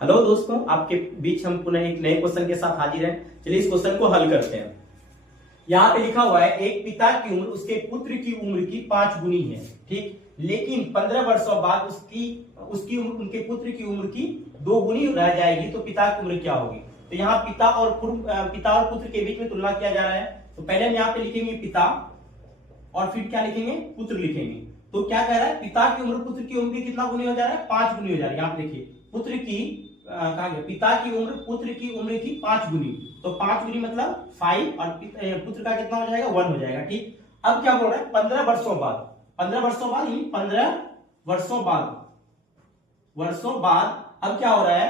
Hello दोस्तों, आपके बीच हम पुनः एक नए क्वेश्चन के साथ हाजिर हैं। चलिए इस क्वेश्चन को हल करते हैं। यहाँ पे लिखा हुआ है एक पिता की उम्र उसके पुत्र की उम्र की 5 गुनी है, ठीक। लेकिन 15 वर्षों बाद उसकी उसकी उम्र उनके पुत्र की उम्र की 2 गुनी रह जाएगी, तो पिता की उम्र क्या होगी। तो यहाँ पिता और पुत्र के बीच में तुलना किया जा रहा है। तो पहले हम यहाँ पे लिखेंगे पिता और फिर क्या लिखेंगे, पुत्र लिखेंगे। तो क्या कह रहा है, पिता की उम्र पुत्र की उम्र की कितना गुनी हो जा रहा है, 5 गुनी हो जा रहा है। यहाँ पे देखिए पुत्र की कहा गया पिता की उम्र पुत्र की उम्र की 5 गुनी। तो 5 गुनी मतलब 5 और पुत्र का कितना हो जाएगा, 1 हो जाएगा, ठीक। अब क्या बोल रहा है, 15 वर्षों बाद, 15 वर्षों बाद यानी 15 वर्षों बाद अब क्या हो रहा है,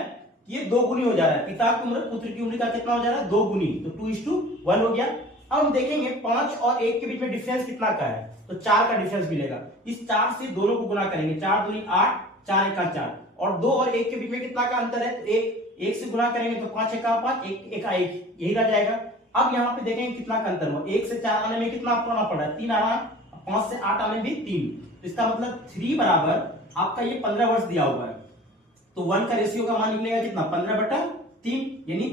ये 2 गुनी हो जा रहा है। पिता की उम्र पुत्र की उम्र का कितना हो जा रहा है, 2 गुनी, तो 2:1 हो गया। अब हम देखेंगे 5 और 1 के बीच में डिफरेंस कितना का है, तो 4 का डिफरेंस मिलेगा। इस 4 से दोनों को गुना करेंगे, 4 दूनी 8, 4 1 4, और 2 और 1 के बीच में कितना का अंतर है, तो 1 से गुना करेंगे तो 5 1 5, 1 1 यही रह जाएगा। अब यहाँ पे देखेंगे कितना का अंतर हुआ, 1 से 4 आने में कितना आपको आना पड़ा है, 3 आना, 5 से 8 आने में 3। इसका मतलब 3 बराबर आपका ये 15 वर्ष दिया हुआ है। तो 1 का रेशियो का मान निकलेगा कितना, 15/3 यानी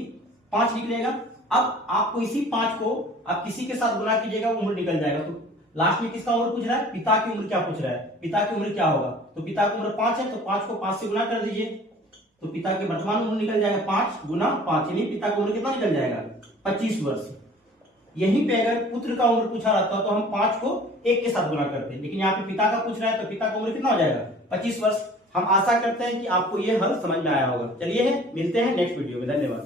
5 निकलेगा। अब आपको इसी 5 को आप किसी के साथ गुना कीजिएगा, उम्र निकल जाएगा। तो लास्ट में किसका उम्र पूछ रहा है, पिता की उम्र क्या पूछ रहा है, पिता की उम्र क्या होगा। तो पिता की उम्र 5 है, तो 5 को 5 से गुना कर दीजिए, तो पिता की वर्तमान उम्र निकल जाएगा 5 गुना 5, यानी पिता की उम्र कितना निकल जाएगा, 25 वर्ष। यहीं पे अगर पुत्र का उम्र पूछा रहता तो हम 5 को 1 के साथ गुना करते, लेकिन यहाँ पे पिता का पूछ रहा है तो पिता का उम्र कितना हो जाएगा, 25 वर्ष। हम आशा करते हैं कि आपको ये हल समझ में आया होगा। चलिए मिलते हैं नेक्स्ट वीडियो में, धन्यवाद।